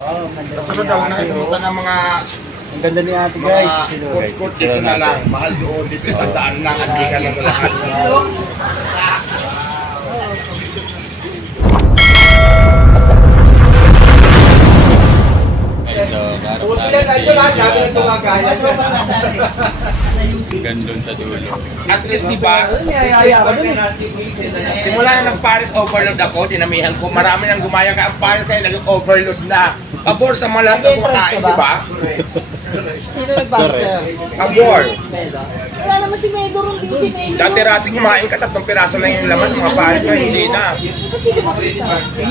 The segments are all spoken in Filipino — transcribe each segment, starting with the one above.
Oh, ang ganda Sa ni sunod daw, nakikita oh. ng mga Ang ganda ni ate mga guys. Hello guys. kurt-kurt dito na lang. Mahal doon. Dito sa daan lang. Ang ka lang lahat. Ito, ito. Gandun sa dulo. At least, di ba? Simula na nag-Paris overload ako, dinamihan ko. Marami nang gumaya ka ang Paris kaya naging overload na. Pabor sa mga lahat na kumakain, di ba? Sino nag-voucher? Pabor. Wala naman si Medo ron din si Medo. Dati rating kumain ka, tatlong piraso lang yung laman, mga Paris na hindi na.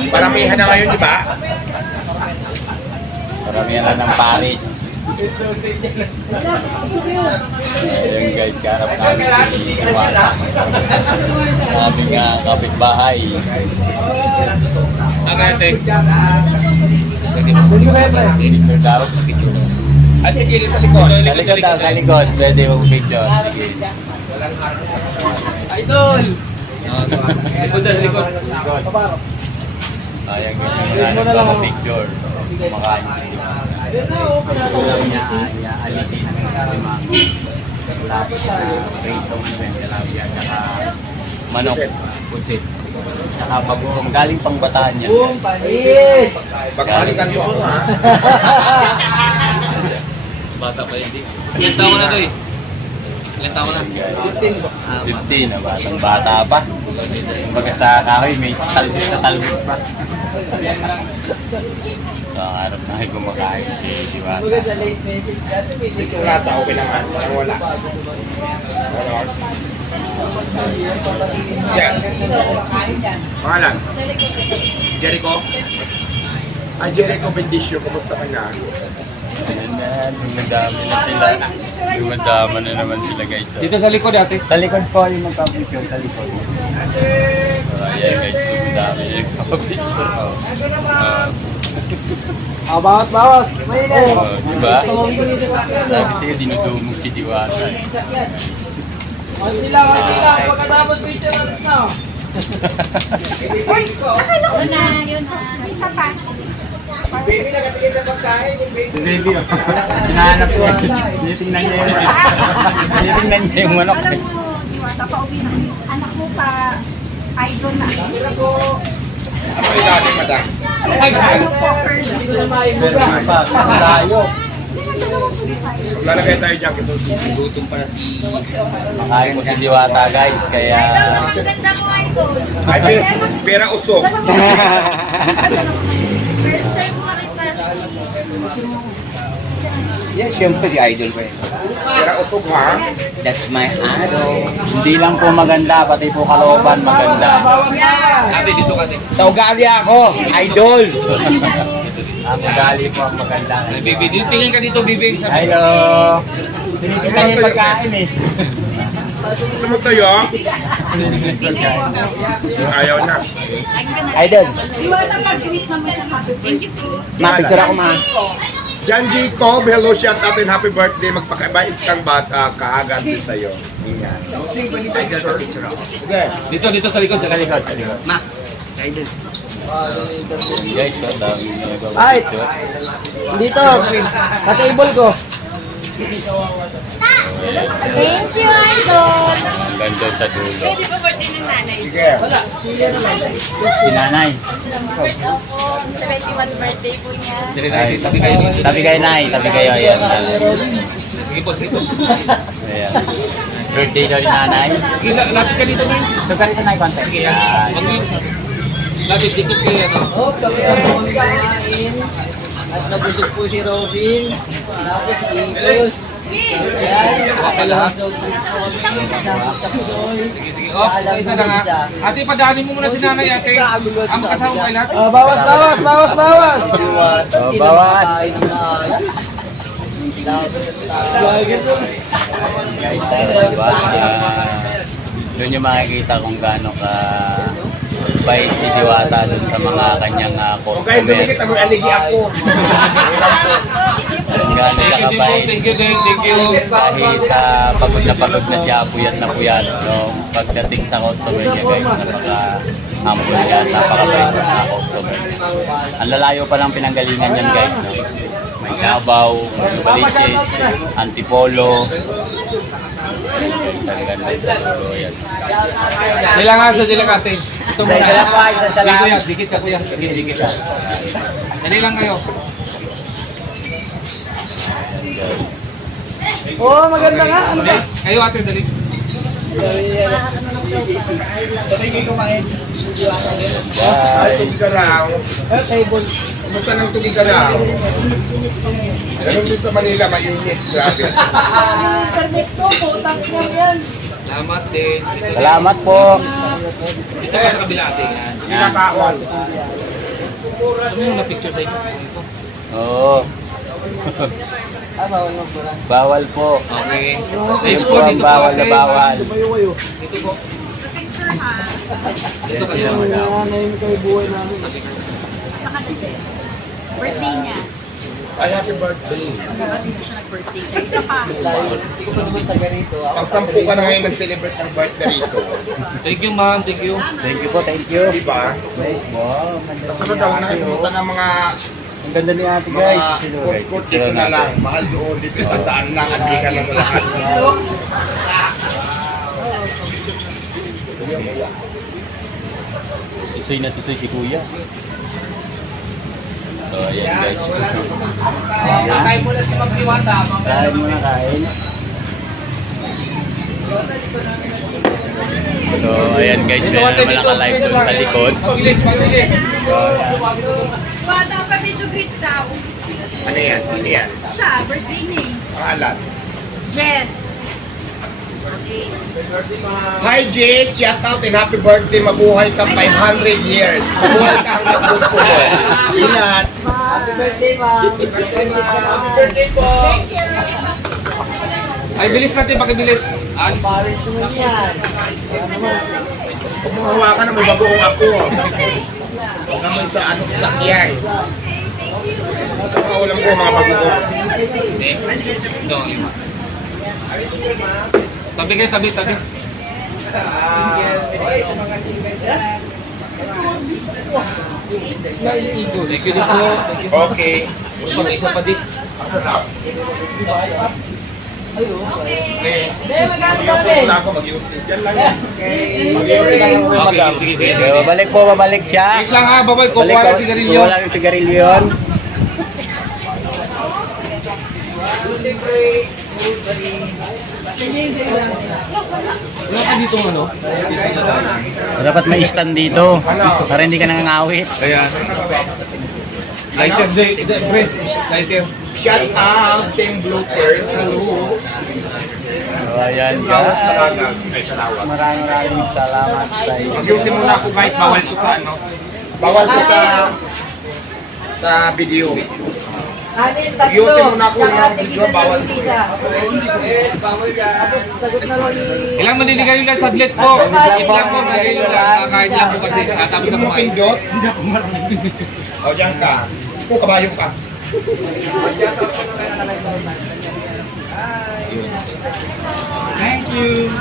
Paramihan na ngayon, di ba? Paramihan na ng Paris. Ayun guys, karap namin si Iwata. Aming uh, kapitbahay. Picture daw. Ah, sige, sa likod. Sa likod daw, sa likod. Pwede mo picture. Sige. Idol! Ayan guys, yung ano daw picture. Kumakain si Ulam niya, niya, alitin ng limang. Tapos na ano yun, tilapia, tsaka manok, pusit. Tsaka bagoong, galing pang bataan yan. Boom, panis! Baghalikan ko ako, ha? Bata pa hindi. Ilan taon na to eh? Ilan taon na? 15 na batang bata pa. Kumbaga sa kahoy, may talbis na talbis pa. so, ang harap na ay kumakain si Diwata. Sa may Dito lasa, okay naman. Walang wala. Yan. Pangalan? Jericho? Ay, Jericho Bendicio, kumusta ka na? Ayan na, dumadami na sila. Dumadama na naman sila guys. Dito sa likod ate. sa likod po yung magpapicture, sa likod. So, ayan guys, dumadami yung magpapicture. Uh, Ah, bawat bawas. May oh, diba? Sabi sa'yo, dinudumog si Diwata. eh. Konti lang, konti lang. Pagkatapos picture alas na. Akala ko na yun. Isa pa. Baby, nakatingin sa pagkain. Yung baby. Oh. Hinahanap ko. Tinitingnan niya yung Tinitingnan niya yung manok. Alam mo, Diwata, pauwi na. Anak mo pa, idol na. Ano yung dati, madam? Ay, ay. Hindi ko na maibuga. Ano malayo. Lalagay tayo dyan kasi si Gutom para si... Makain mo si Diwata guys, kaya... Idol, ang ganda mo, idol. Ay, pera, pera usok. First time. Yan, syempre di idol ko yun. Pera usok, ha? That's my idol. Hindi lang po maganda, pati po kalooban maganda. Ate, dito ka ate. Sa ugali ako, idol. Ang ugali po ang maganda. Bibi, dito tingin ka dito, Bibi. Sabi Hello! Tinitingnan niya yung pagkain eh. Gusto mo tayo? Yung ayaw na. Idol. Sa. Ma, picture ako ma. Jan Jacob, hello shout out and happy birthday. Magpakabait kang bata, kaagad din sa'yo. Ingat. Sing, pwede picture? Dito, dito sa likod. Sa likod. Sa likod. Ma, idol. Guys, so dami na Ay! Dito, ka-table ko. Thank you, idol. Ang ganda sa dulo. Sige. Si nanay. Birthday po, 71 birthday po niya. Ay, tabi kayo dito. Tabi kayo nay, tabi kayo. Ayan. Sige po, sige po. Ayan. Birthday daw ni nanay. Lapit ka dito, Nay. So, ganito na yung contact. Sige, yan. Mag-win. Lapit, dikit kayo. ano. Oh, kami ang kakain. At nabusog po si Robin. Tapos si. Tapsoy. Sige, sige. Oh, isa. Ate, padaanin mo muna si nanay, ate. Ang kasama mo lahat. Ah, bawas, bawas, bawas, bawas. Oh, bawas. Guys, doon yung makikita kung gaano ka bait si Diwata dun sa mga kanyang uh, customer. dumikit, ang aligi ako. Thank siya you, kabait. thank you, thank you, thank you. Kahit ah, pagod na pagod na siya, puyat na puyat. No? Pagdating sa customer niya guys, napaka Humble yan, napakabait ng mga customer. Ang lalayo pa ng pinanggalingan yan guys. No? May Davao, may Novaliches, Antipolo. Sila nga sa sila ate. Ito muna. Sila pa, isa sa Dito lahat. yan, dikit ka kuya. Dikit, dikit. Dali lang kayo. Oo, maganda nga. Ano ba? Kayo ate, dali. Ay, Guys, Tugigaraw. Eh, table. Kumusta ng Tugigaraw? Ganun din sa Manila, mainit. Grabe. Internet ko, putang ina mo yan. Salamat din. Dito, salamat po. dito ka sa kabila ate. Yan. Kinakaon. Ano yung na-picture sa inyo? Ito. Oo, Ah, bawal mo pura. bawal po. Okay. Next po po, dito po bawal na bawal. Dito po. Picture ha. Yan sila madam. Ngayon kayo buhay namin. Na. Birthday niya. Ay, happy birthday. Ba't hindi siya nag-birthday? Sa isa pa. Hindi ko pa naman taga rito. Pang sampu ka na ngayon nag-celebrate ng birthday rito. Thank you ma'am, thank you. Thank you po, thank you. Di ba? Wow, Sa sunod daw na ipunta ng mga Ang ganda ni ate mga guys. Food court dito na lang. Mahal doon. Dito sa daan lang. At di ka lang sa lahat. Tusoy na tusoy si kuya. So, ayan guys. Kain mo na si Ma'am Diwata. Kain mo na kain. So, ayan guys, meron naman naka-live doon sa likod. Pabilis, pabilis. Bata pa medyo greet daw. Ano yan? Sino yan? Siya, birthday niya eh. Pangalan. Jess. Okay. Hi Jess! Shout out and happy birthday! Mabuhay ka 500 years! Mabuhay ka hanggang gusto mo! Ingat! Happy birthday, Ma'am. Happy birthday po. Thank you. Ay, bilis natin, pakibilis. Alis. Paris naman yan. Kung mahawakan na may bagoong ako. Huwag naman sa ano sa sakyan. Mga ulam ko mga bagoong. Next. Ito. Tabi kayo, tabi, tabi. Thank you din po. Thank you po. Okay. Gusto ko isa pa din. Okay. Wala ako mag-iusin. Diyan lang yan. Mag-iusin lang ako Okay, sige, sige. Okay, babalik po, babalik siya. Wait lang ha, babay. Balik Kukuha lang sigarilyo. Kuha lang yung sigarilyo yun. Wala ka dito ano? Dapat may stand dito. Para hindi ka nangangawit. Ayan. Lighter, Brent, lighter. Shout out Team Bloopers. Hello. So, ayan guys. Maraming maraming salamat sa inyo. Mag-iusin muna ako guys. Bawal ko sa ano. Bawal ko sa sa video. Mag-iusin muna ako ng video. Bawal ko. Sagot na lang ni... Ilang maniligayo lang saglit po. Saglit lang po, maniligayo lang. Kahit lang po kasi. Ah, tapos Hindi na mo kumain. pindot. Hindi ako marunong. O, diyan ka. Kung kabayo ka. Thank you.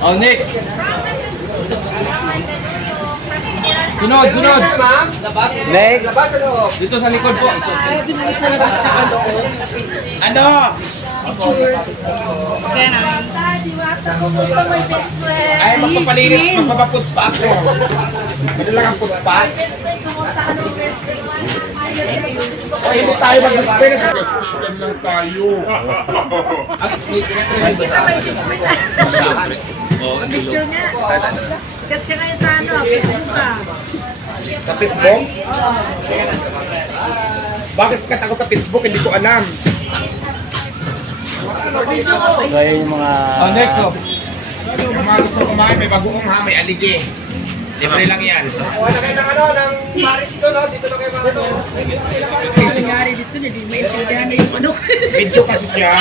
Oh, next. Sunod, sunod. Next. Dito sa likod po. Ano? Kaya na. Daddy, wata ko gusto my best friend. Ay, magpapalinis. Magpapaputs pa ako. Madala kang puts pa. Na. O, hindi tayo mag-spin. Respitan lang tayo. Kita may best friend. Picture nga. Sikat ka ngayon sa ano, Facebook ka. Sa Facebook? Bakit sikat ako sa Facebook? Hindi ko alam. So, ayan yung mga... Oh, next oh. Yung mga gusto kumain, may bagoong ha, may alige. Libre lang yan. Wala kayo ng ano, ng Paris ito, no? Dito na kayo mga ano. Ang nangyari dito, hindi maintindihan na yung manok. Video kasi siya.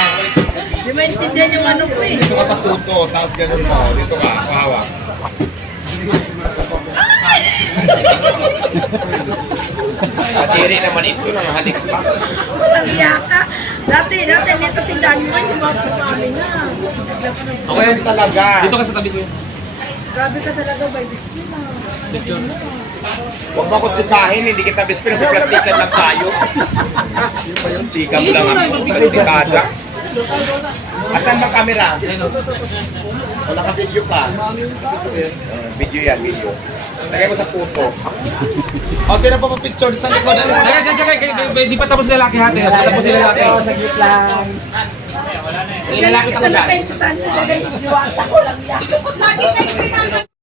Hindi maintindihan yung manok ko eh. Dito ka sa puto, tapos ganun mo. Dito ka, hawak. Katiri naman ito, nanghalik pa. Ang iya ka. Dati, dati, nito si Daniel, yung mga kumami na. Okay. talaga. Dito ka sa tabi ko yun. Grabe ka talaga, by this film ah. Huwag mo ako tsikahin, hindi kita best friend, plastikan lang tayo. Chika mo lang ako, plastikada. Asan bang camera? Wala ka video ka. Uh, video yan, video. Lagay mo sa photo. O, sino pa pa picture sa likod? Kaya, kaya, kaya, di pa tapos lalaki hati. Pa tapos sila lalaki. Saglit lang. Lalaki, lalaki, lalaki, lalaki, lalaki, lalaki, lalaki, lalaki,